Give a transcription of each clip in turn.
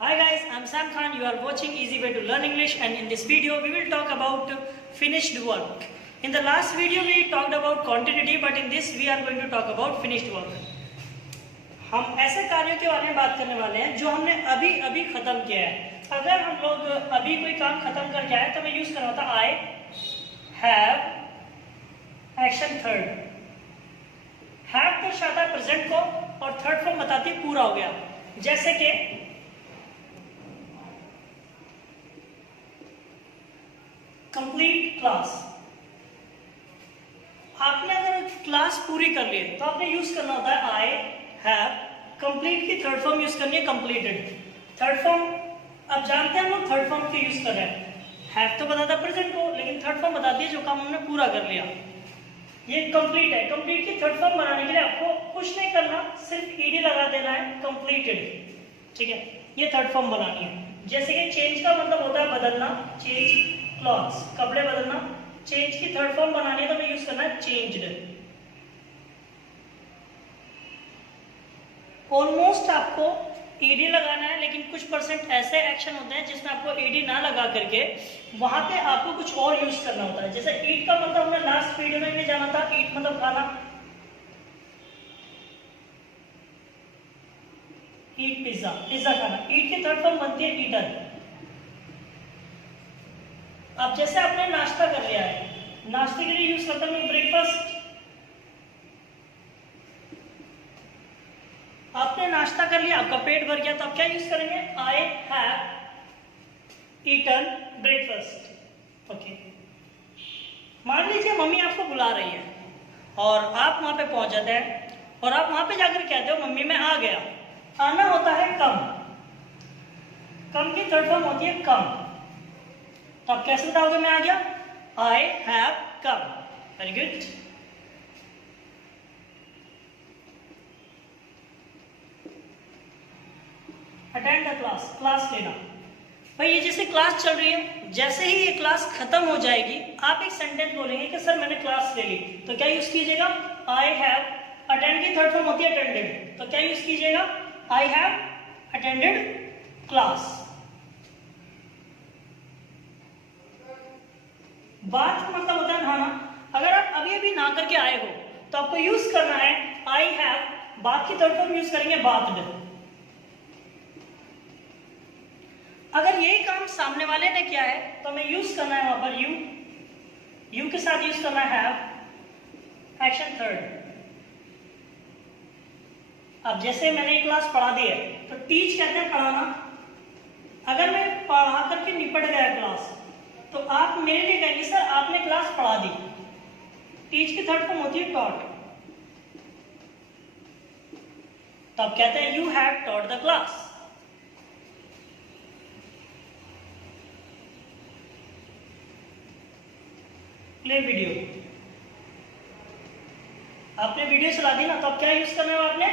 Hi guys, I'm Sam Khan. You are watching Easy Way to Learn English, and in this video we will talk about finished work. In the last video we talked about continuity, but in this we are going to talk about finished work. हम ऐसे कार्यों के बारे में बात करने वाले हैं जो हमने अभी अभी खत्म किया है। अगर हम लोग अभी कोई काम खत्म करके आए तो हमें यूज करना होता है I have action third. Have दर्शाता है प्रेजेंट को और थर्ड फॉर्म बताती है पूरा हो गया। जैसे कि कंप्लीट क्लास, आपने अगर क्लास पूरी कर ली तो आपने यूज करना होता है आई हैव। कंप्लीट की थर्ड फॉर्म यूज करनी है कंप्लीटेड। थर्ड फॉर्म अब जानते हैं हम लोग थर्ड फॉर्म की यूज कर रहे हैं। हैव तो बताता है प्रेजेंट को, लेकिन थर्ड फॉर्म बताती है जो काम हमने पूरा कर लिया। ये कंप्लीट है। कंप्लीट की थर्ड फॉर्म बनाने के लिए आपको कुछ नहीं करना, सिर्फ ईडी लगा देना है कंप्लीटेड। ठीक है, ये थर्ड फॉर्म बनानी है। जैसे कि चेंज का मतलब होता है बदलना, चेंज क्लॉथ्स कपड़े बदलना। चेंज की थर्ड फॉर्म बनानी है तो हमें यूज करना है चेंज्ड। ऑलमोस्ट आपको ईडी लगाना है, लेकिन कुछ परसेंट ऐसे एक्शन होते हैं जिसमें आपको ईडी ना लगा करके वहां पे आपको कुछ और यूज करना होता है। जैसे ईट का मतलब हमने लास्ट वीडियो में भी जाना था, ईट मतलब खाना। ईट पिज्जा, पिज्जा खाना। ईट की थर्ड फॉर्म बनती है ईटर। अब जैसे आपने नाश्ता कर लिया है, नाश्ते के लिए यूज करता हूं ब्रेकफास्ट। आपने नाश्ता कर लिया, आपका पेट भर गया, तो आप क्या यूज करेंगे? I have eaten breakfast. Okay, मान लीजिए मम्मी आपको बुला रही है और आप वहां पे पहुंच जाते हैं और आप वहां पे जाकर कहते हो मम्मी मैं आ गया। आना होता है कम। कम की थर्ड फॉर्म होती है कम। तो आप कैसे बताओगे मैं आ गया? I have come. Very good. Attend the class, class लेना। भाई ये जैसे क्लास चल रही है, जैसे ही ये क्लास खत्म हो जाएगी आप एक सेंटेंस बोलेंगे कि सर मैंने क्लास ले ली। तो क्या यूज कीजिएगा? I have. अटेंड की थर्ड फॉर्म होती है अटेंडेड, तो क्या यूज कीजिएगा? I have attended class. बात का मतलब होता है नहाना। अगर आप अभी अभी नहा करके आए हो तो आपको यूज करना है आई हैव। बात की थर्ड फॉर्म यूज करेंगे बाथड। अगर यही काम सामने वाले ने किया है तो हमें यूज करना है वहां पर यू। यू के साथ यूज करना है हैव एक्शन थर्ड। अब जैसे मैंने ये क्लास पढ़ा दी है तो टीच कहते हैं पढ़ाना। अगर मैं पढ़ा करके निपट गया क्लास तो आप मेरे लिए कहेंगे सर आपने क्लास पढ़ा दी। टीच की थर्ड फॉर्म होती है टॉट। तो आप कहते हैं you have taught the class. Play video. आपने वीडियो चला दी ना, तो अब क्या यूज करना है आपने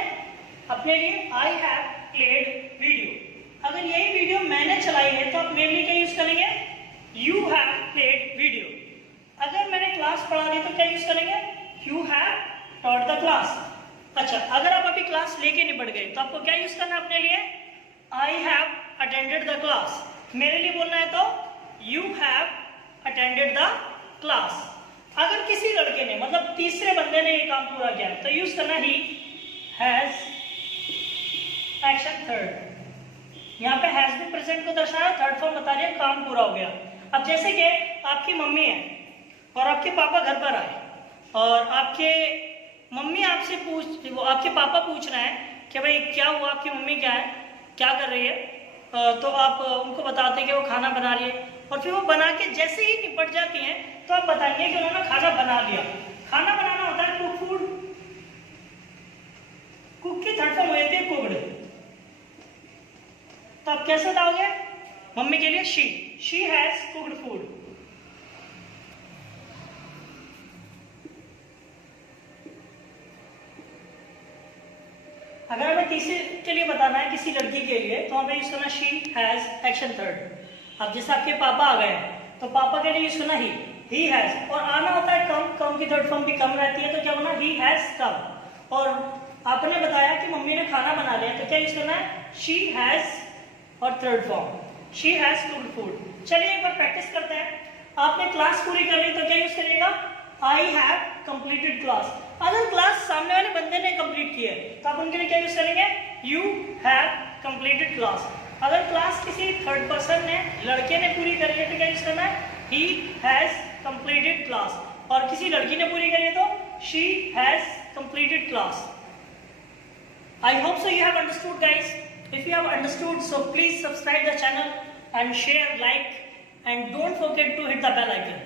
अपने लिए? I have played video. अगर यही वीडियो मैंने चलाई है तो आप मेरे लिए क्या यूज करेंगे? You have played video. अगर मैंने क्लास पढ़ा दी तो क्या यूज करेंगे? You have taught the class. अच्छा, अगर आप अभी क्लास लेके निपट गए तो आपको क्या यूज करना है अपने लिए? I have attended the class. मेरे लिए बोलना है तो you have attended the class. अगर किसी लड़के ने मतलब तीसरे बंदे ने ये काम पूरा किया तो यूज करना ही हैज एक्शन थर्ड। यहाँ पे हैज भी प्रेजेंट को दर्शाया, थर्ड फॉर्म बता रही है काम पूरा हो गया। अब जैसे कि आपकी मम्मी है और आपके पापा घर पर आए और आपके मम्मी आपसे वो आपके पापा पूछ रहे हैं कि भाई क्या हुआ, आपकी मम्मी क्या है, क्या कर रही है। तो आप उनको बताते हैं कि वो खाना बना रही है और फिर वो बना के जैसे ही निपट जाती हैं तो आप बताएंगे कि उन्होंने खाना बना लिया। खाना बनाना होता है कुक फूड। कुक की थर्ड फॉर्म होती है कुक्ड। तो आप कैसे बताओगे मम्मी के लिए? She has cooked food. अगर हमें तीसरे के लिए बताना है किसी लड़की के लिए तो हमें यूज करना शी हैज एक्शन थर्ड। अब जैसे आपके पापा आ गए तो पापा के लिए यूज करना ही हैज। और आना होता है कम। कम की थर्ड फॉर्म भी कम रहती है तो क्या होना? He has come. और आपने बताया कि मम्मी ने खाना बना लिया तो क्या यूज करना है? शी हैज और third form, she has cooked food. चलिए एक बार प्रैक्टिस करते हैं। आपने क्लास पूरी कर ली तो क्या यूज करिएगा, आई हैव कंप्लीटेड क्लास। अगर क्लास सामने वाले बंदे ने कंप्लीट की है तो आप उनके लिए क्या यूज करेंगे, यू हैव कंप्लीटेड क्लास। अगर क्लास किसी थर्ड पर्सन ने, लड़के ने पूरी करी है तो क्या यूज करना है, ही हैज कंप्लीटेड क्लास। और किसी लड़की ने पूरी करी है तो she has completed class. I hope so you have understood, guys. If you have understood, so please subscribe the channel and share, like, and don't forget to hit the bell icon.